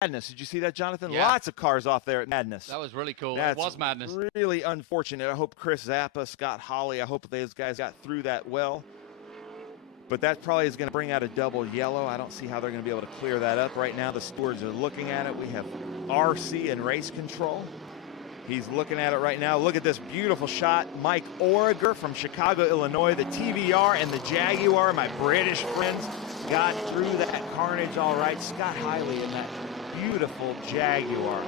Madness. Did you see that, Jonathan? Yeah. Lots of cars off there at Madness. That was really cool. That's it was madness. Really unfortunate. I hope Chris Zappa, Scott Hawley, I hope those guys got through that well. But that probably is going to bring out a double yellow. I don't see how they're going to be able to clear that up right now. The stewards are looking at it. We have RC and race control. He's looking at it right now. Look at this beautiful shot. Mike Origer from Chicago, Illinois. The TVR and the Jaguar, my British friends, got through that carnage all right. Scott Hawley in that beautiful Jaguar.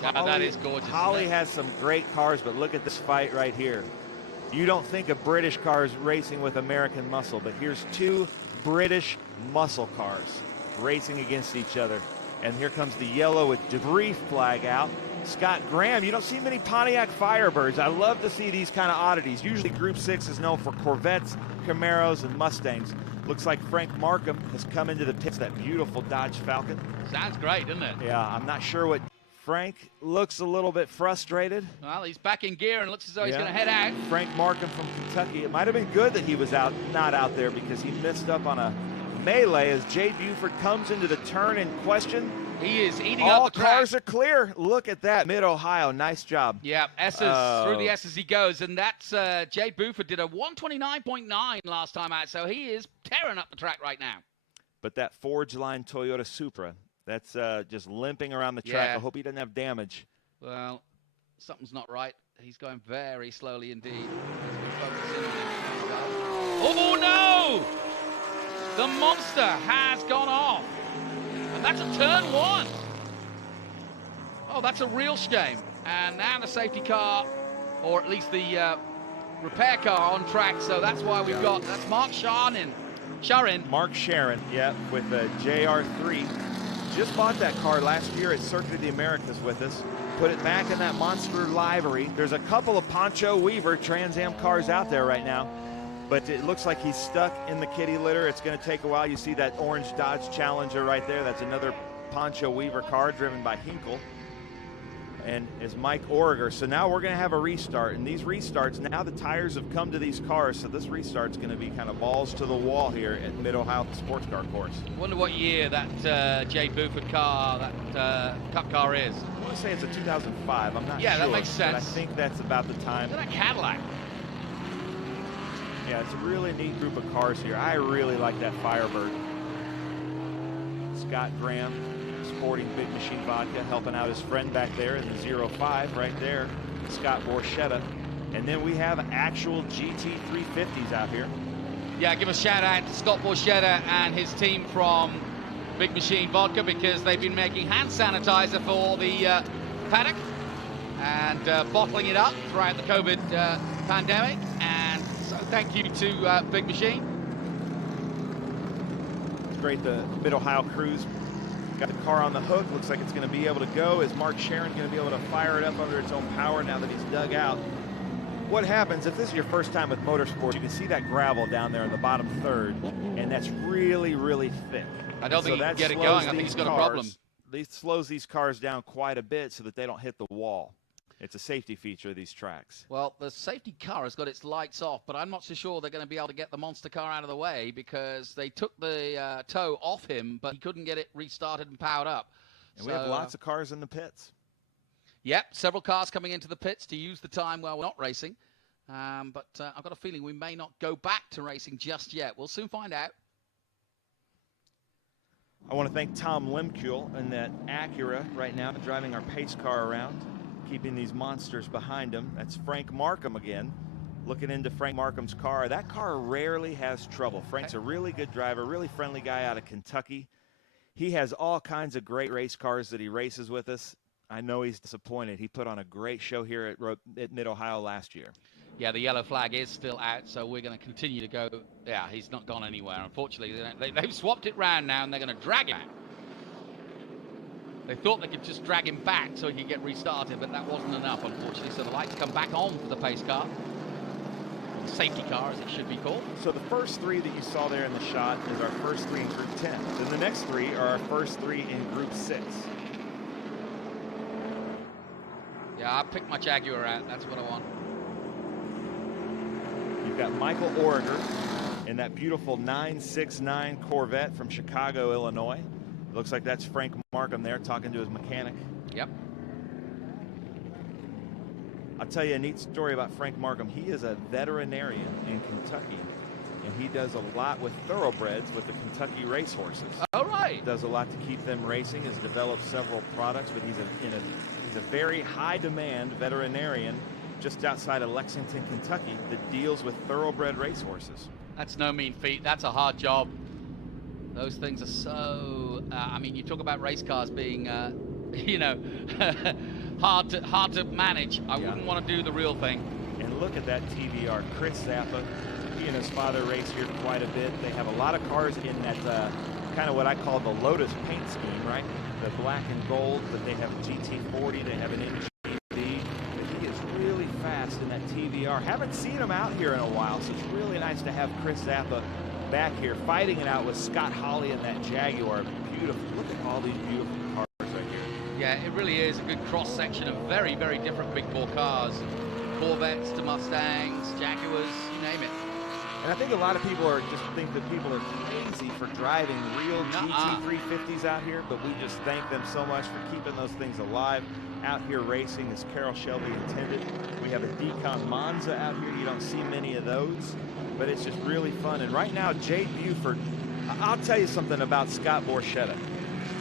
Yeah, that is gorgeous. Holly has some great cars, but look at this fight right here. You don't think of British cars racing with American muscle, but here's two British muscle cars racing against each other. And here comes the yellow with debris flag out. Scott Graham, you don't see many Pontiac Firebirds. I love to see these kind of oddities. Usually Group 6 is known for Corvettes, Camaros, and Mustangs. Looks like Frank Markham has come into the pits, that beautiful Dodge Falcon. Sounds great, doesn't it? Yeah, I'm not sure what... Frank looks a little bit frustrated. Well, he's back in gear and looks as though he's going to head out. Frank Markham from Kentucky. It might have been good that he was not out there because he missed up on a melee as Jay Buford comes into the turn in question. He is eating All up the track. cars are clear. Look at that. Mid-Ohio. Nice job. Yeah, S's through the S's he goes. And that's Jay Buford did a 129.9 last time out. So he is tearing up the track right now. But that Forge Line Toyota Supra, that's just limping around the track. Yeah. I hope he doesn't have damage. Well, something's not right. He's going very slowly indeed. Oh, no! The monster has gone off. And that's a turn one. Oh, that's a real shame. And now the safety car, or at least the repair car on track. So that's why we've got, that's Mark Sharin. Mark Sharon, yeah, with the JR3. Just bought that car last year at Circuit of the Americas with us. Put it back in that monster livery. There's a couple of Poncho Weaver Trans Am cars out there right now, but it looks like he's stuck in the kitty litter. It's going to take a while. You see that orange Dodge Challenger right there. That's another Poncho Weaver car driven by Hinkle. And is Mike Origer. So now we're going to have a restart. And these restarts, now the tires have come to these cars, so this restart's going to be kind of balls to the wall here at Mid-Ohio Sports Car Course. I wonder what year that Jay Buford car, that Cup car is. I want to say it's a 2005. I'm not sure. Yeah, that makes sense. But I think that's about the time. Look at that Cadillac. Yeah, it's a really neat group of cars here. I really like that Firebird. Scott Graham, sporting Big Machine Vodka, helping out his friend back there in the 05 right there, Scott Borchetta. And then we have actual GT350s out here. Yeah, give a shout out to Scott Borchetta and his team from Big Machine Vodka because they've been making hand sanitizer for the paddock and bottling it up throughout the COVID pandemic. And so thank you to Big Machine. It's great, the Mid-Ohio crews got the car on the hook. Looks like it's going to be able to go. Is Mark Sharon going to be able to fire it up under its own power now that he's dug out? What happens if this is your first time with motorsports? You can see that gravel down there in the bottom third, and that's really, really thick. I don't think he can get it going. I think he's got a problem. It slows these cars down quite a bit so that they don't hit the wall. It's a safety feature of these tracks. Well, the safety car has got its lights off, but I'm not so sure they're going to be able to get the monster car out of the way because they took the tow off him, but he couldn't get it restarted and powered up. And so, we have lots of cars in the pits. Yep, several cars coming into the pits to use the time while we're not racing. But I've got a feeling we may not go back to racing just yet. We'll soon find out. I want to thank Tom Lemkuhl in that Acura right now, driving our pace car around, keeping these monsters behind him. That's Frank Markham again, looking into Frank Markham's car. That car rarely has trouble. Frank's a really good driver, really friendly guy out of Kentucky. He has all kinds of great race cars that he races with us. I know he's disappointed. He put on a great show here at Mid-Ohio last year. Yeah, the yellow flag is still out, so we're going to continue to go. Yeah, he's not gone anywhere. Unfortunately, they've swapped it round now, and they're going to drag him out. They thought they could just drag him back so he could get restarted, but that wasn't enough, unfortunately. So the lights come back on for the pace car. The safety car, as it should be called. So the first three that you saw there in the shot is our first three in Group 10. Then the next three are our first three in Group 6. Yeah, I picked my Jaguar out. That's what I want. You've got Michael Origer in that beautiful 969 Corvette from Chicago, Illinois. Looks like that's Frank Markham there talking to his mechanic. Yep. I'll tell you a neat story about Frank Markham. He is a veterinarian in Kentucky, and he does a lot with thoroughbreds with the Kentucky racehorses. Oh, right. Does a lot to keep them racing, has developed several products, but he's a very high-demand veterinarian just outside of Lexington, Kentucky, that deals with thoroughbred racehorses. That's no mean feat. That's a hard job. Those things are so, I mean, you talk about race cars being, you know, hard to manage. I wouldn't want to do the real thing. And look at that TVR. Chris Zappa, he and his father race here quite a bit. They have a lot of cars in that kind of what I call the Lotus paint scheme, right? The black and gold, but they have GT40, they have an MGB. He gets really fast in that TVR. Haven't seen him out here in a while, so it's really nice to have Chris Zappa back here fighting it out with Scott Hawley and that Jaguar. Beautiful. Look at all these beautiful cars right here. Yeah, it really is a good cross-section of very, very different big bore cars. Corvettes to Mustangs, Jaguars, you name it. And I think a lot of people think that people are crazy for driving real GT350s out here, but we just thank them so much for keeping those things alive out here racing, as Carroll Shelby intended. We have a Decon Monza out here. You don't see many of those, but it's just really fun. And right now, Jade Buford, I'll tell you something about Scott Borchetta.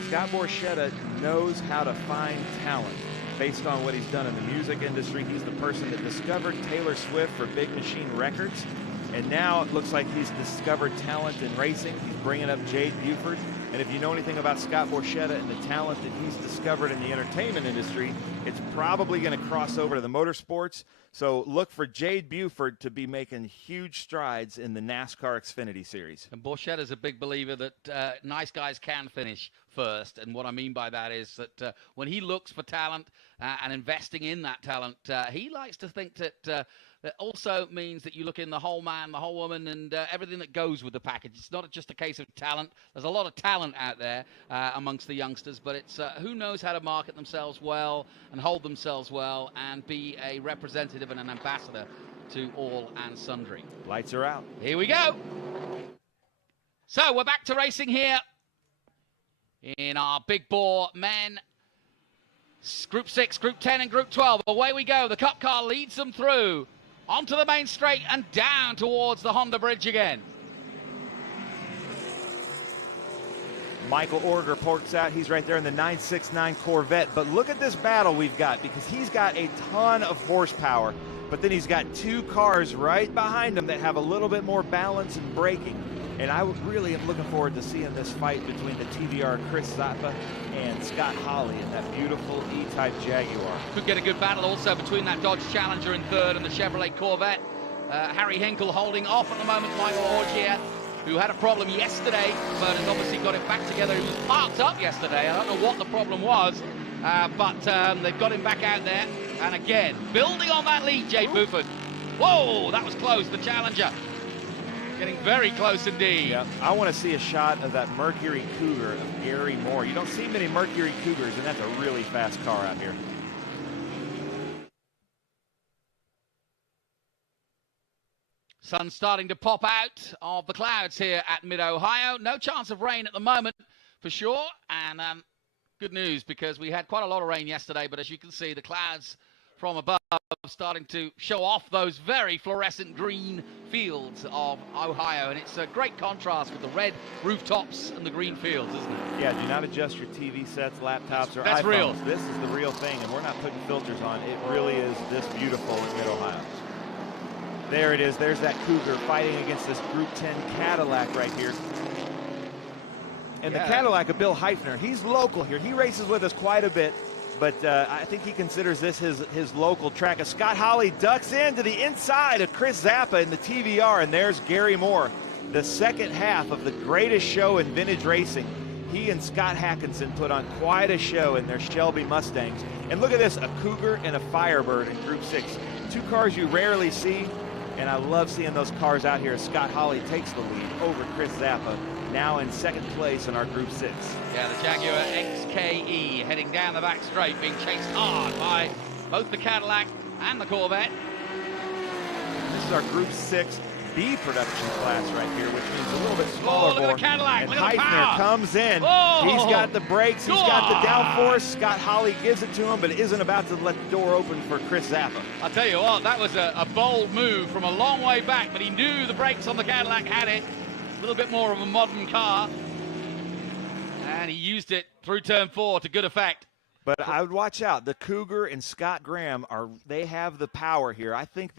Scott Borchetta knows how to find talent based on what he's done in the music industry. He's the person that discovered Taylor Swift for Big Machine Records, and now it looks like he's discovered talent in racing. He's bringing up Jade Buford. And if you know anything about Scott Borchetta and the talent that he's discovered in the entertainment industry, it's probably going to cross over to the motorsports. So look for Jade Buford to be making huge strides in the NASCAR Xfinity Series. And Borchetta's a big believer that nice guys can finish first. And what I mean by that is that when he looks for talent and investing in that talent, he likes to think that that also means that you look in the whole man, the whole woman, and everything that goes with the package. It's not just a case of talent. There's a lot of talent out there amongst the youngsters, but it's who knows how to market themselves well and hold themselves well and be a representative and an ambassador to all and sundry. Lights are out. Here we go. So we're back to racing here in our big bore men. Group 6, Group 10, and Group 12. Away we go. The Cup car leads them through onto the main straight and down towards the Honda Bridge again. Michael Orger ports out. He's right there in the 969 Corvette. But look at this battle we've got, because he's got a ton of horsepower, but then he's got two cars right behind him that have a little bit more balance and braking. And I really am looking forward to seeing this fight between the TVR Chris Zappa and Scott Hawley in that beautiful E-Type Jaguar. Could get a good battle also between that Dodge Challenger in third and the Chevrolet Corvette. Harry Hinkle holding off at the moment, Michael Orgier, who had a problem yesterday, but has obviously got it back together. He was parked up yesterday. I don't know what the problem was, but they've got him back out there. And again, building on that lead, Jay Buford. Whoa, that was close, the Challenger. Getting very close indeed. Yeah, I want to see a shot of that Mercury Cougar of Gary Moore. You don't see many Mercury Cougars, and that's a really fast car out here. Sun starting to pop out of the clouds here at Mid-Ohio. No chance of rain at the moment, for sure. And good news, because we had quite a lot of rain yesterday, but as you can see, the clouds from above starting to show off those very fluorescent green fields of Ohio. And it's a great contrast with the red rooftops and the green fields, isn't it? Yeah, do not adjust your TV sets, laptops, or That's iPhones. real. This is the real thing, and we're not putting filters on. It really is this beautiful in Mid-Ohio. There it is. There's that Cougar fighting against this Group 10 Cadillac right here. And the Cadillac of Bill Heifner, he's local here. He races with us quite a bit, but I think he considers this his local track. As Scott Hawley ducks into the inside of Chris Zappa in the TVR, and there's Gary Moore, the second half of the greatest show in vintage racing. He and Scott Hackinson put on quite a show in their Shelby Mustangs. And look at this, a Cougar and a Firebird in Group 6. Two cars you rarely see, and I love seeing those cars out here as Scott Hawley takes the lead over Chris Zappa, now in second place in our Group 6. Yeah, the Jaguar XKE heading down the back straight, being chased hard by both the Cadillac and the Corvette. This is our Group 6 B production class right here, which means a little bit smaller look at the Cadillac. And look at the Heifner power. comes in. Oh, he's got the brakes. He's got the downforce. Scott Hawley gives it to him, but isn't about to let the door open for Chris Zappa. I'll tell you what, that was a bold move from a long way back, but he knew the brakes on the Cadillac had it. A little bit more of a modern car. And he used it through turn 4 to good effect. But I would watch out. The Cougar and Scott Graham they have the power here. I think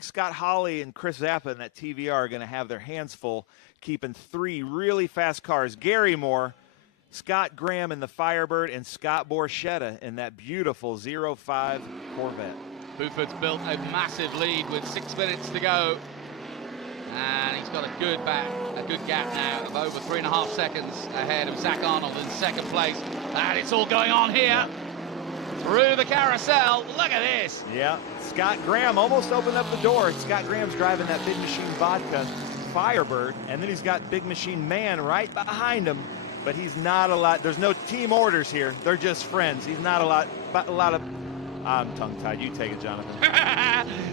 Scott Hawley and Chris Zappa in that TVR are gonna have their hands full, keeping 3 really fast cars. Gary Moore, Scott Graham in the Firebird, and Scott Borchetta in that beautiful 05 Corvette. Buford's built a massive lead with 6 minutes to go. And he's got a good gap now of over 3.5 seconds ahead of Zach Arnold in second place. And it's all going on here through the carousel. Look at this. Yeah, Scott Graham almost opened up the door. Scott Graham's driving that Big Machine Vodka Firebird, and then he's got Big Machine Man right behind him. But he's not there's no team orders here. They're just friends. He's not a lot of. I'm tongue-tied. You take it, Jonathan.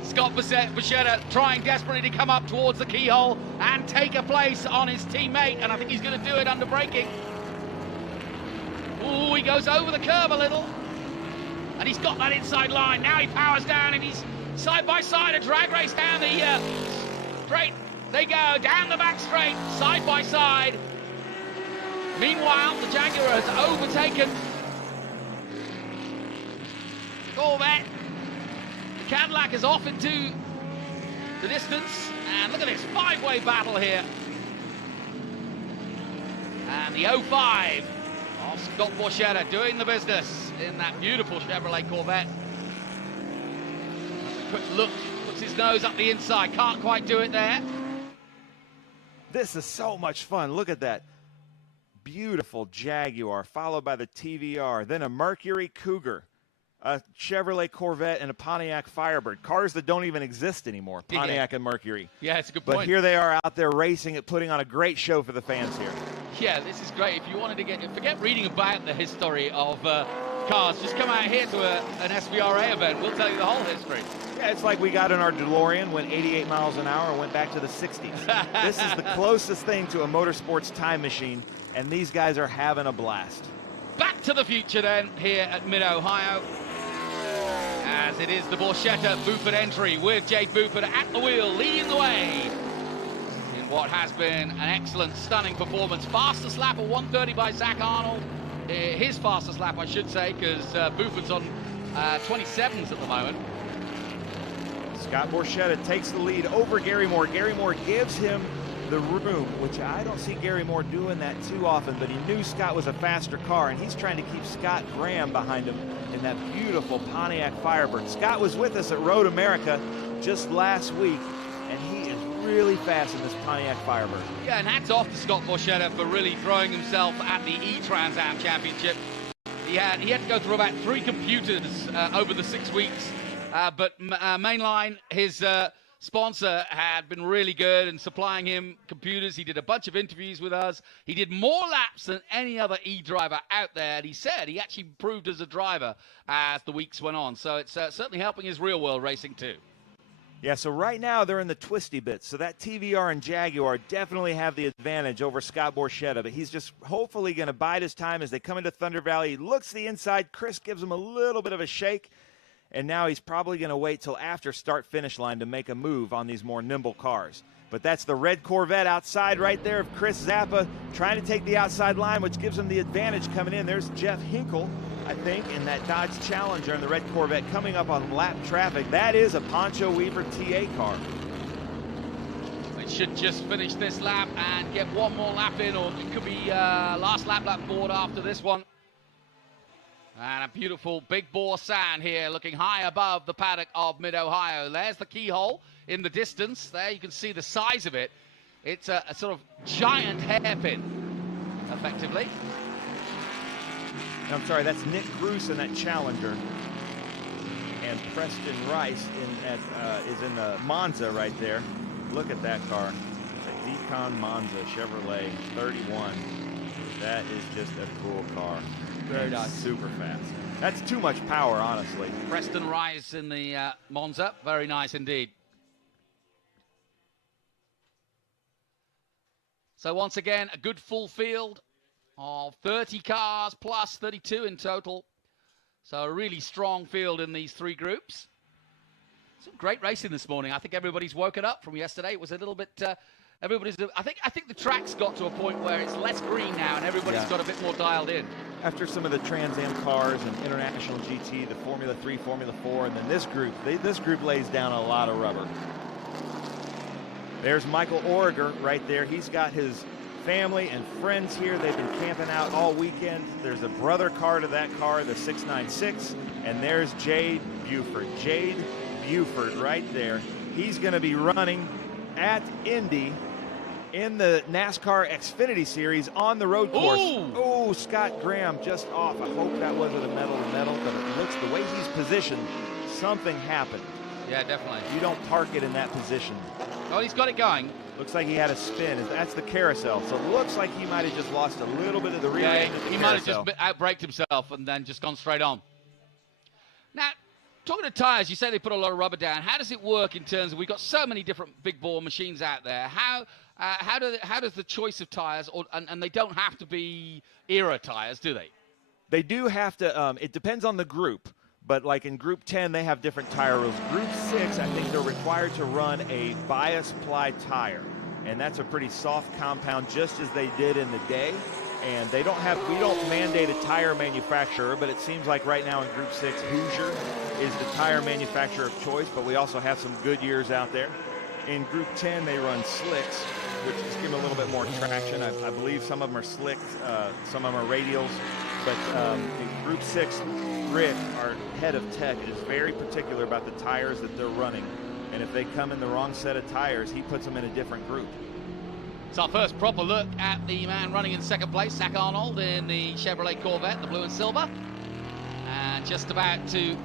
Scott Borchetta trying desperately to come up towards the keyhole and take a place on his teammate, and I think he's going to do it under braking. Ooh, he goes over the curve a little, and he's got that inside line. Now he powers down, and he's side by side, a drag race down the straight. They go down the back straight, side by side. Meanwhile, the Jaguar has overtaken Corvette. The Cadillac is off into the distance, and look at this 5-way battle here. And the 05 of Scott Borchetta doing the business in that beautiful Chevrolet Corvette. Quick look, puts his nose up the inside, can't quite do it there. This is so much fun. Look at that beautiful Jaguar, followed by the TVR, then a Mercury Cougar, a Chevrolet Corvette, and a Pontiac Firebird. Cars that don't even exist anymore, Pontiac and Mercury. Yeah, it's a good point. But here they are out there racing it, putting on a great show for the fans here. Yeah, this is great. If you wanted to forget reading about the history of cars, just come out here to an SVRA event. We'll tell you the whole history. Yeah, it's like we got in our DeLorean, went 88 miles an hour, and went back to the 60s. This is the closest thing to a motorsports time machine, and these guys are having a blast. Back to the future then, here at Mid-Ohio. As it is the Borchetta-Buford entry with Jade Buford at the wheel, leading the way in what has been an excellent, stunning performance. Fastest lap of 1:30 by Zach Arnold. His fastest lap, I should say, because Buford's on 27s at the moment. Scott Borchetta takes the lead over Gary Moore. Gary Moore gives him the room, which I don't see Gary Moore doing that too often, but he knew Scott was a faster car, and he's trying to keep Scott Graham behind him in that beautiful Pontiac Firebird. Scott was with us at Road America just last week, and he is really fast in this Pontiac Firebird. Yeah, and hats off to Scott Borchetta for really throwing himself at the E-Trans Am Championship. He had to go through about 3 computers over the 6 weeks, but Mainline, his sponsor, had been really good in supplying him computers. He did a bunch of interviews with us. He did more laps than any other e-driver out there. And he said he actually improved as a driver as the weeks went on. So it's certainly helping his real-world racing too. Yeah, so right now they're in the twisty bits. So that TVR and Jaguar definitely have the advantage over Scott Borchetta. But he's just hopefully going to bide his time as they come into Thunder Valley. He looks to the inside. Chris gives him a little bit of a shake. And now he's probably going to wait till after start-finish line to make a move on these more nimble cars. But that's the red Corvette outside right there of Chris Zappa trying to take the outside line, which gives him the advantage coming in. There's Jeff Hinkle, I think, in that Dodge Challenger in the red Corvette coming up on lap traffic. That is a Poncho Weaver TA car. They should just finish this lap and get one more lap in, or it could be last lap board after this one. And a beautiful big bore sand here, looking high above the paddock of Mid-Ohio. There's the keyhole in the distance. There you can see the size of it. It's a sort of giant hairpin, effectively. I'm sorry, that's Nick Bruce in that Challenger. And Preston Rice is in the Monza right there. Look at that car. A Decon Monza Chevrolet 31. That is just a cool car. Very nice. Super fast. That's too much power, honestly. Preston Rice in the Monza. Very nice indeed. So once again, a good full field of 30 cars plus 32 in total. So a really strong field in these three groups. Some great racing this morning. I think everybody's woken up from yesterday. It was a little bit. I think the track's got to a point where it's less green now, and everybody's got a bit more dialed in. After some of the Trans Am cars and International GT, the Formula 3, Formula 4, and then this group lays down a lot of rubber. There's Michael Origer right there. He's got his family and friends here. They've been camping out all weekend. There's a brother car to that car, the 696, and there's Jade Buford. Jade Buford right there. He's going to be running at Indy in the NASCAR Xfinity Series on the road course. Oh, Scott Graham just off. I hope that wasn't a metal to metal, but it looks the way he's positioned, something happened. Yeah, definitely. You don't park it in that position. Oh, he's got it going. Looks like he had a spin. That's the carousel. So it looks like he might have just lost a little bit of the rear end of the he might have just outbraked himself and then just gone straight on. Now, talking to tires, you say they put a lot of rubber down. How does it work in terms of, we've got so many different big bore machines out there. How does the choice of tires, and they don't have to be era tires, do they? They do have to. It depends on the group. But like in Group 10, they have different tire rules. Group 6, I think they're required to run a bias ply tire. And that's a pretty soft compound, just as they did in the day. And we don't mandate a tire manufacturer, but it seems like right now in Group 6, Hoosier is the tire manufacturer of choice, but we also have some Goodyears out there. In Group 10, they run slicks, which just give them a little bit more traction. I believe some of them are slicks, some of them are radials. But in Group 6, Rick, our head of tech, is very particular about the tires that they're running. And if they come in the wrong set of tires, he puts them in a different group. It's our first proper look at the man running in second place, Zach Arnold, in the Chevrolet Corvette, the blue and silver. And just about to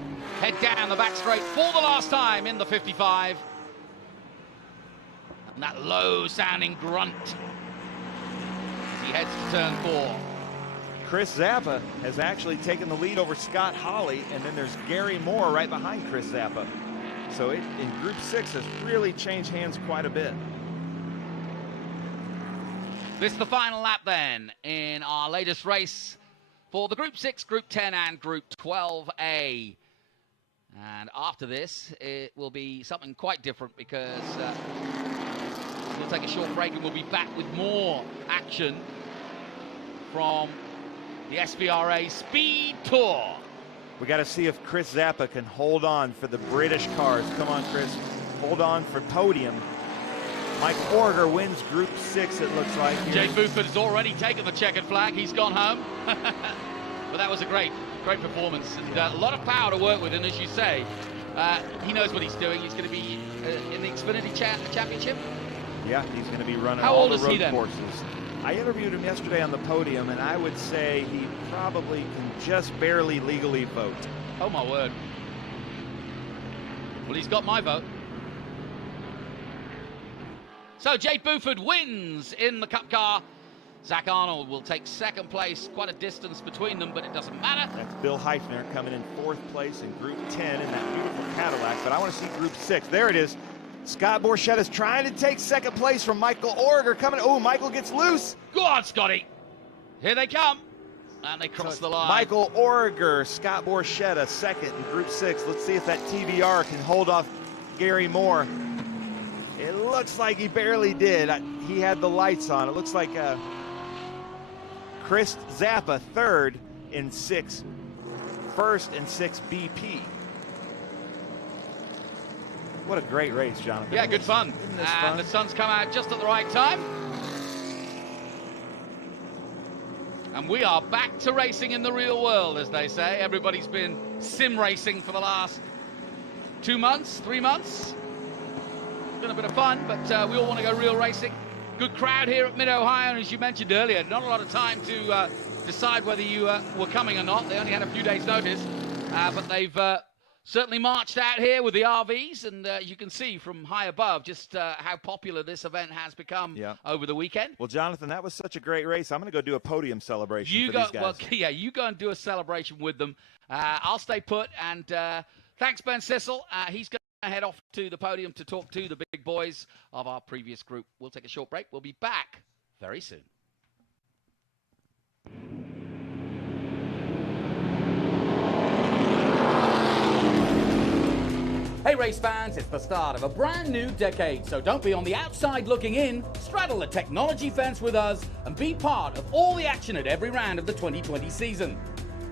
head down the back straight for the last time in the 55. And that low-sounding grunt as he heads to turn 4. Chris Zappa has actually taken the lead over Scott Hawley, and then there's Gary Moore right behind Chris Zappa. So in Group 6 has really changed hands quite a bit. This is the final lap then in our latest race for the Group 6, Group 10 and Group 12A. And after this, it will be something quite different because we'll take a short break and we'll be back with more action from the SVRA Speed Tour. We got to see if Chris Zappa can hold on for the British cars. Come on, Chris. Hold on for podium. Mike Orger wins Group 6, it looks like. Jay Buford has already taken the checkered flag. He's gone home. But that was a great performance. And a lot of power to work with. And as you say, he knows what he's doing. He's going to be in the Xfinity Championship. Yeah, he's going to be running How all old the is road he then? courses. I interviewed him yesterday on the podium, and I would say he probably can just barely legally vote. Oh, my word. Well, he's got my vote. So, Jay Buford wins in the Cup car. Zach Arnold will take second place. Quite a distance between them, but it doesn't matter. That's Bill Heifner coming in 4th place in Group 10 in that beautiful Cadillac. But I want to see Group 6. There it is. Scott Borchetta is trying to take second place from Michael Origer coming. Oh, Michael gets loose. Go on, Scotty. Here they come. And they cross the line. Michael Origer, Scott Borchetta, second in Group 6. Let's see if that TBR can hold off Gary Moore. It looks like he barely did. He had the lights on. It looks like Chris Zappa, third in 6, first in 6 BP. What a great race, Jonathan. Yeah, good fun. And fun? The sun's come out just at the right time. And we are back to racing in the real world, as they say. Everybody's been sim racing for the last 2 months, 3 months. It's been a bit of fun, but we all want to go real racing. Good crowd here at Mid-Ohio, and as you mentioned earlier, not a lot of time to decide whether you were coming or not. They only had a few days' notice, but they've certainly marched out here with the RVs, and you can see from high above just how popular this event has become over the weekend. Well, Jonathan, that was such a great race. I'm going to go do a podium celebration for these guys. Well, yeah, you go and do a celebration with them. I'll stay put, and thanks, Ben Sissel. He's going to head off to the podium to talk to the big boys of our previous group. We'll take a short break. We'll be back very soon. Hey race fans, it's the start of a brand new decade, so don't be on the outside looking in. Straddle the technology fence with us and be part of all the action at every round of the 2020 season.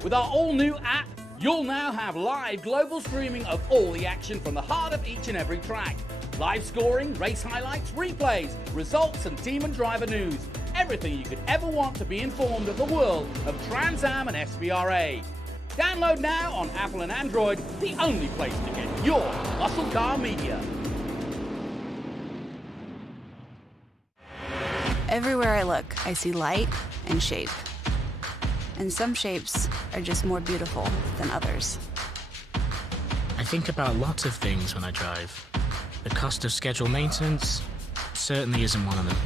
With our all-new app, you'll now have live global streaming of all the action from the heart of each and every track. Live scoring, race highlights, replays, results and team and driver news. Everything you could ever want to be informed of the world of Trans Am and SVRA. Download now on Apple and Android, the only place to get your muscle car media. Everywhere I look, I see light and shape. And some shapes are just more beautiful than others. I think about lots of things when I drive. The cost of scheduled maintenance certainly isn't one of them.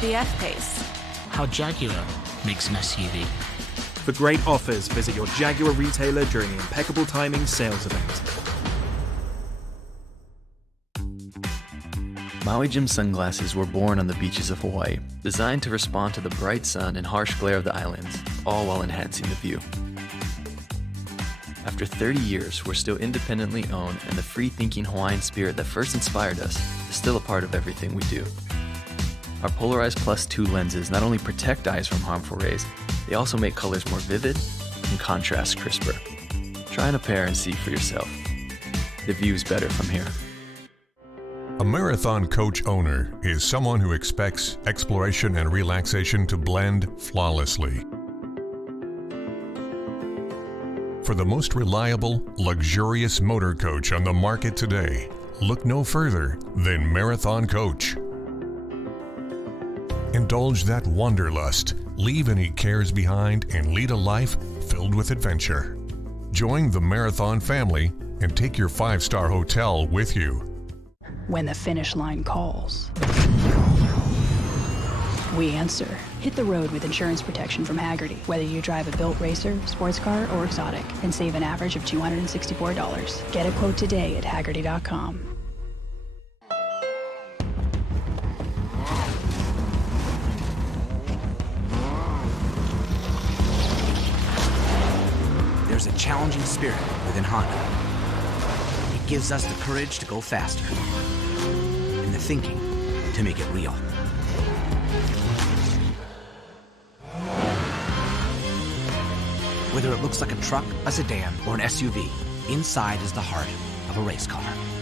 The F-Pace. How Jaguar makes an SUV. For great offers, visit your Jaguar retailer during the Impeccable Timing sales event. Maui Jim sunglasses were born on the beaches of Hawaii, designed to respond to the bright sun and harsh glare of the islands, all while enhancing the view. After 30 years, we're still independently owned, and the free-thinking Hawaiian spirit that first inspired us is still a part of everything we do. Our Polarized Plus 2 lenses not only protect eyes from harmful rays, they also make colors more vivid and contrast crisper. Try on a pair and see for yourself. The view's better from here. A Marathon Coach owner is someone who expects exploration and relaxation to blend flawlessly. For the most reliable, luxurious motor coach on the market today, look no further than Marathon Coach. Indulge that wanderlust, leave any cares behind, and lead a life filled with adventure. Join the Marathon family and take your 5-star hotel with you. When the finish line calls, we answer. Hit the road with insurance protection from Hagerty. Whether you drive a built racer, sports car, or exotic, and save an average of $264. Get a quote today at Hagerty.com. There's a challenging spirit within Honda. It gives us the courage to go faster and the thinking to make it real. Whether it looks like a truck, a sedan, or an SUV, inside is the heart of a race car.